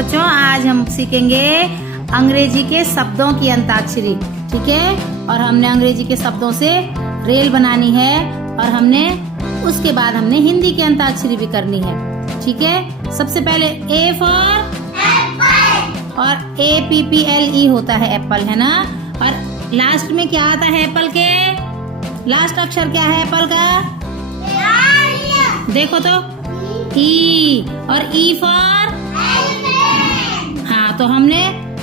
बच्चों आज हम सीखेंगे अंग्रेजी के शब्दों की अंताक्षरी, ठीक है। और हमने अंग्रेजी के शब्दों से रेल बनानी है और उसके बाद हमने हिंदी की अंताक्षरी भी करनी है, ठीक है। सबसे पहले ए फॉर एप्पल और APPLE होता है एप्पल, है ना। और लास्ट में क्या आता है एप्पल के? लास्ट अक्षर क्या है एप्पल का? देखो तो ई। और ई फॉर हाँ, तो हमने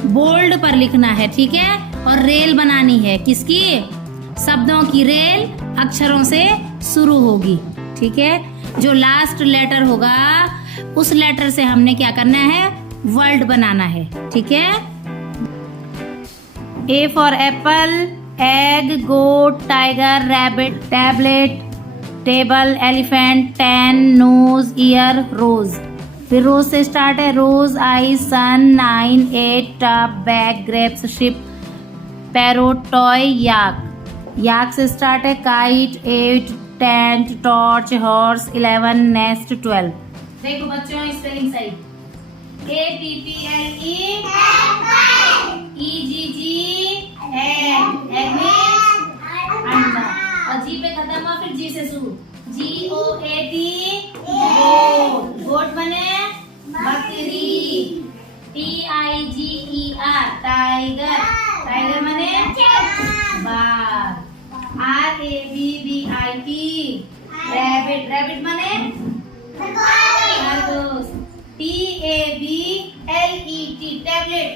बोल्ड पर लिखना है, ठीक है। और रेल बनानी है, किसकी? शब्दों की रेल अक्षरों से शुरू होगी, ठीक है। जो लास्ट लेटर होगा उस लेटर से हमने क्या करना है? वर्ड बनाना है, ठीक है। A for apple, egg, goat, tiger, rabbit, tablet, table, elephant, ten, nose, ear, rose. फिर रोज से स्टार्ट है। Rose, I, sun, 9, 8, tub, bag, grapes, ship, parrot, toy, yak. Yak से स्टार्ट है। Kite, 8, tent, torch, horse, 11, nest, 12। देखो बच्चों spelling सही। APPLE EGG अंडा। और जी पे खत्म हुआ, फिर जी से शुरू। GOAT गोट बने बकरी। TIGER tiger. टाइगर बने बाघ। RABBIT rabbit. रैबिट बने खरगोश। TABLET tablet.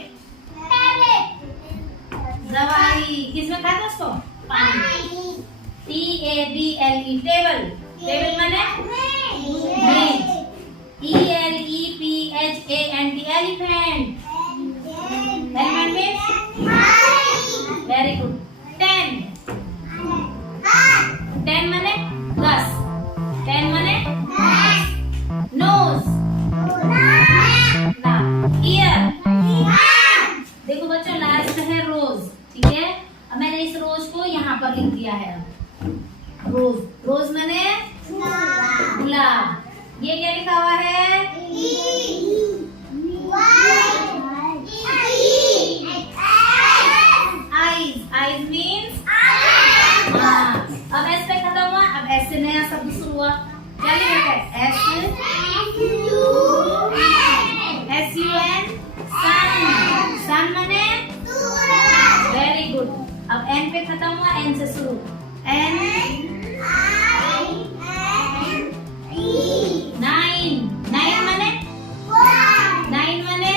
दवाई। किसमें खाता उसको? पानी। TABLE table. टेबल माने मेज। ELEPHANT elephant. Elephant means very good. 10 माने 10। 10 माने नोज। ईयर। देखो बच्चों लास्ट है रोज, ठीक है। अब मैंने इस रोज को यहाँ पर लिख दिया है। रोज। रोज मैंने गुलाब। ये क्या लिखा हुआ है? आइज। आइज मीन्स अब एस पे खत्म हुआ। अब एस से नया शब्द शुरू हुआ। क्या लिखा है? SUN सन। सन माने वेरी गुड। अब एन पे खत्म हुआ, एन से शुरू। एन 9। 9 माने 9 माने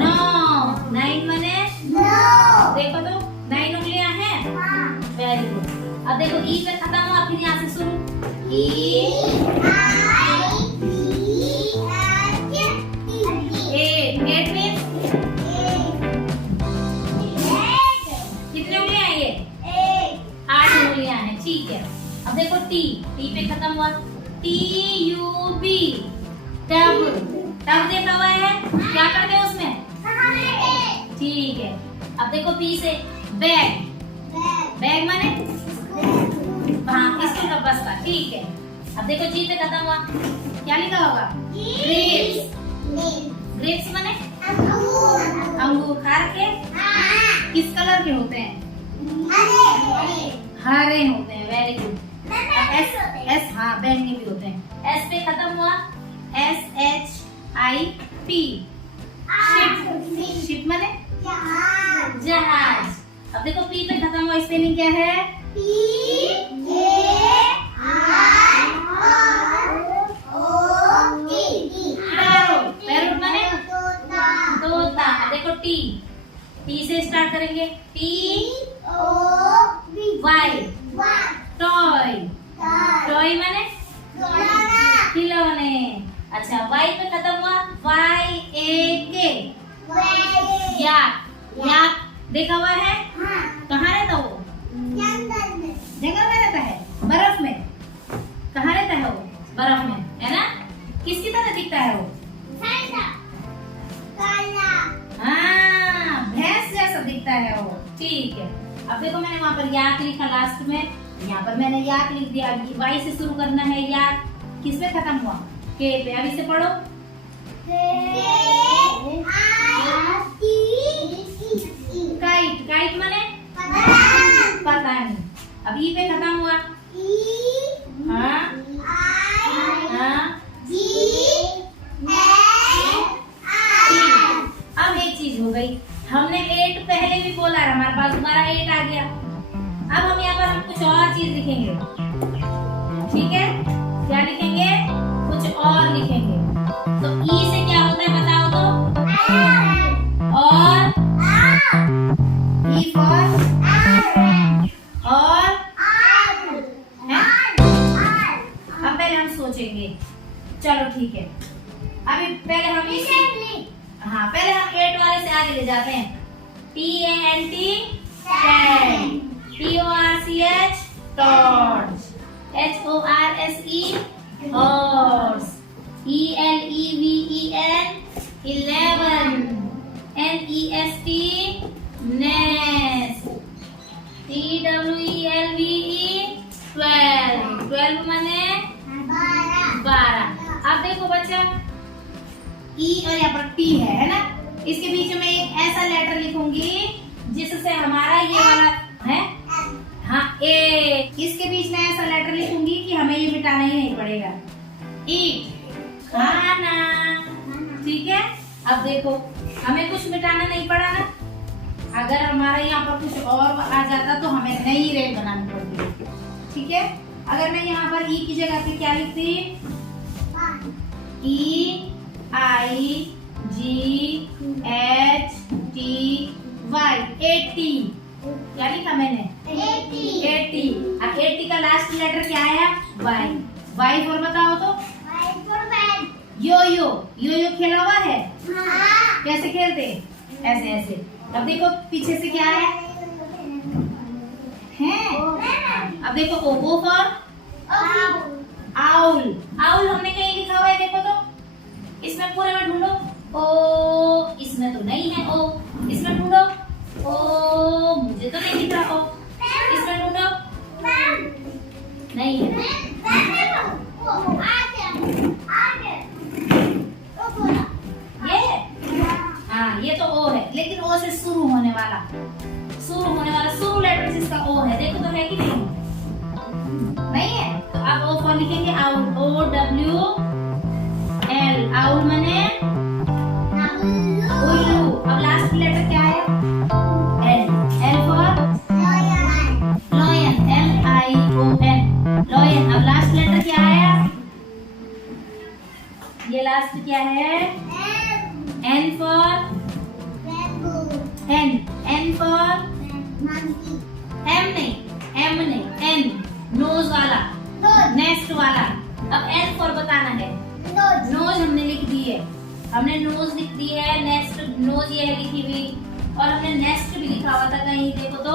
9। 9 माने देखो तो 9 उंगलियां हैं, वेरी गुड। अब देखो ई पे खत्म हुआ, फिर यहाँ से शुरू। एट मीन्स कितने उंगलियां हैं? ये 8 उंगलियां हैं, ठीक है। अब देखो टी। टी पे खत्म हुआ। TUB tub. टब देखा हुआ है, क्या करते हैं उसमें? ठीक है। अब देखो पी से बैग। बैग माने हाँ, इसको का बस का, ठीक है। अब देखो जी पे खत्म हुआ, क्या लिखा होगा? ग्रेप्स। ग्रेप्स माने अंगूर। खार के किस कलर के होते हैं? हरे होते हैं, वेरी गुड। एस हाँ, बैंगनी भी होते हैं। एस पे खत्म हुआ। SHIP ship. शिप माने जहाज। अब देखो पी पे खत्म हुआ, स्पेलिंग क्या है? पैरोट माने तोता। देखो टी। टी से स्टार्ट करेंगे। TOY toy. टॉय माने खिलौने। अच्छा वाई पे खत्म हुआ। YAK याक। याक देखा हुआ है? कहाँ रहता वो? जंगल में रहता है, बर्फ में। कहाँ रहता है वो? बर्फ में, है ना। किसकी तरह दिखता है वो? हाँ, भैंस जैसा दिखता है वो, ठीक है। अब देखो मैंने वहाँ पर याक लिखा लास्ट में, यहाँ पर मैंने याक लिख दिया। वाई से शुरू करना है। याक किस पे खत्म हुआ? के पे। अब इसे पढ़ो। गई। हमने 8 पहले भी बोला है, हमारे पास दोबारा 8 आ गया। अब हम यहाँ पर हम कुछ और चीज लिखेंगे, ठीक है? क्या लिखेंगे? कुछ और लिखेंगे। तो ई से क्या होता है बताओ तो? और ई फॉर और अब पहले हम सोचेंगे। चलो ठीक है, अभी पहले हम पहले हम 8 वाले से आगे ले जाते हैं। TANT TORCH torch, HORSE horse, ELEVEN 11, NEST nest, TWELVE 12 माने 12। अब देखो बच्चा, ई और यहाँ पर टी है ना, इसके बीच में एक ऐसा लेटर लिखूंगी जिससे हमारा ये वाला है, हाँ ए, इसके बीच में ऐसा लेटर लिखूंगी कि हमें ये मिटाना ही नहीं पड़ेगा। ईट, खाना, ठीक है? अब देखो हमें कुछ मिटाना नहीं पड़ा ना। अगर हमारा यहाँ पर कुछ और आ जाता तो हमें नई रेल बनानी पड़ती, ठीक है? अगर मैं यहाँ पर ई की जगह पे क्या लिखती? EIGHTY 80। क्या लिखा मैंने? 80। अब 80 का लास्ट लेटर क्या आया? Y फॉर बताओ तो? यो यो खेला हुआ है? कैसे खेलते? ऐसे ऐसे। अब देखो पीछे से क्या है? अब देखो O फॉर आउल। आउल हमने कहीं लिखा हुआ है देखो तो, इसमें पूरे में ढूंढो। ओ, इसमें तो नहीं है ओ, इसमें ढूंढो। ओ, मुझे तो नहीं दिख रहा ओ, इसमें ढूंढो। नहीं है। ये हाँ, ये तो ओ है, लेकिन ओ से शुरू होने वाला शुरू लेटर जिसका ओ है, देखो तो है कि नहीं? नहीं है। तो अब ओ फॉर लिखेंगे आउल, OWL। आउल माने उल्लू। अब लास्ट लेटर क्या है? L for lion, LION lion. अब लास्ट लेटर क्या है? ये लास्ट क्या है? N for N for M नहीं, N नोज वाला, नेस्ट वाला। अब N फॉर बताना है। नोज हमने लिख दी है, हमने नोज लिख दी है, नेस्ट नोज ये है लिखी हुई, और हमने नेस्ट भी लिखा हुआ था कहीं, देखो तो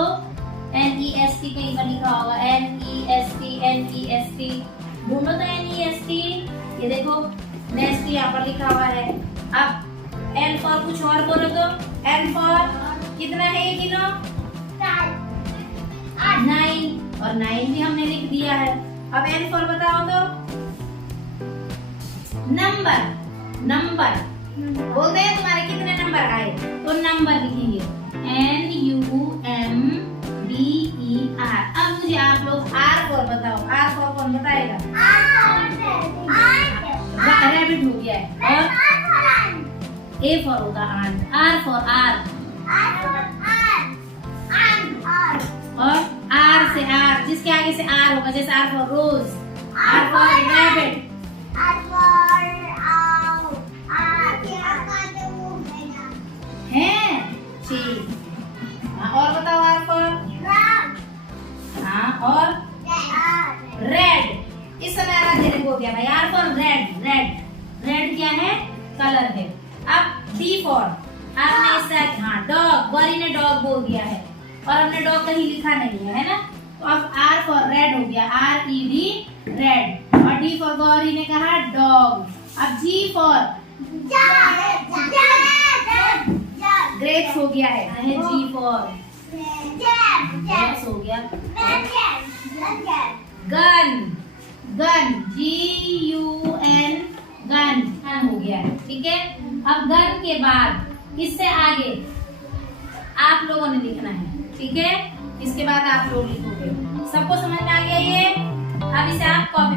NEST कहीं पर लिखा होगा, NEST ढूंढो तो NEST, ये देखो नेस्ट यहाँ पर लिखा हुआ है। अब N फॉर कुछ और बोलो तो? N फॉर कितना है ये गिनो? 9, और 9 भी हमने लिख दिया है। अब N फॉर बताओ तो? नंबर बोलते हैं तुम्हारे कितने नंबर आए, तो नंबर लिखेंगे NUMBER। अब मुझे आप लोग R फॉर बताओ। R फॉर कौन बताएगा? रैबिट हो गया है। और A फॉर होगा आंट, R फॉर और R से R, जिसके आगे से R होगा, जैसे R for rose, R for rabbit, है ठीक। और बताओ R फॉर? हाँ, और रेड। इस समय हो गया भाई। R फॉर रेड क्या है? कलर है। अब D फॉर, आपने इससे डॉग, बरी ने डॉग बोल दिया है और हमने डॉग कहीं लिखा नहीं है ना, तो अब R फॉर रेड हो गया, RED रेड। और D फॉर गौरी ने कहा डॉग। अब G फॉर ग्रेप्स हो गया है, G फॉर ग्रेप्स हो गया। गन GUN गन हो गया है, ठीक है। अब गन के बाद इससे आगे आप लोगों ने लिखना है, ठीक है। इसके बाद आप लोग लिखोगे। सबको समझ में आ गया ये? अब इसे आप कॉपी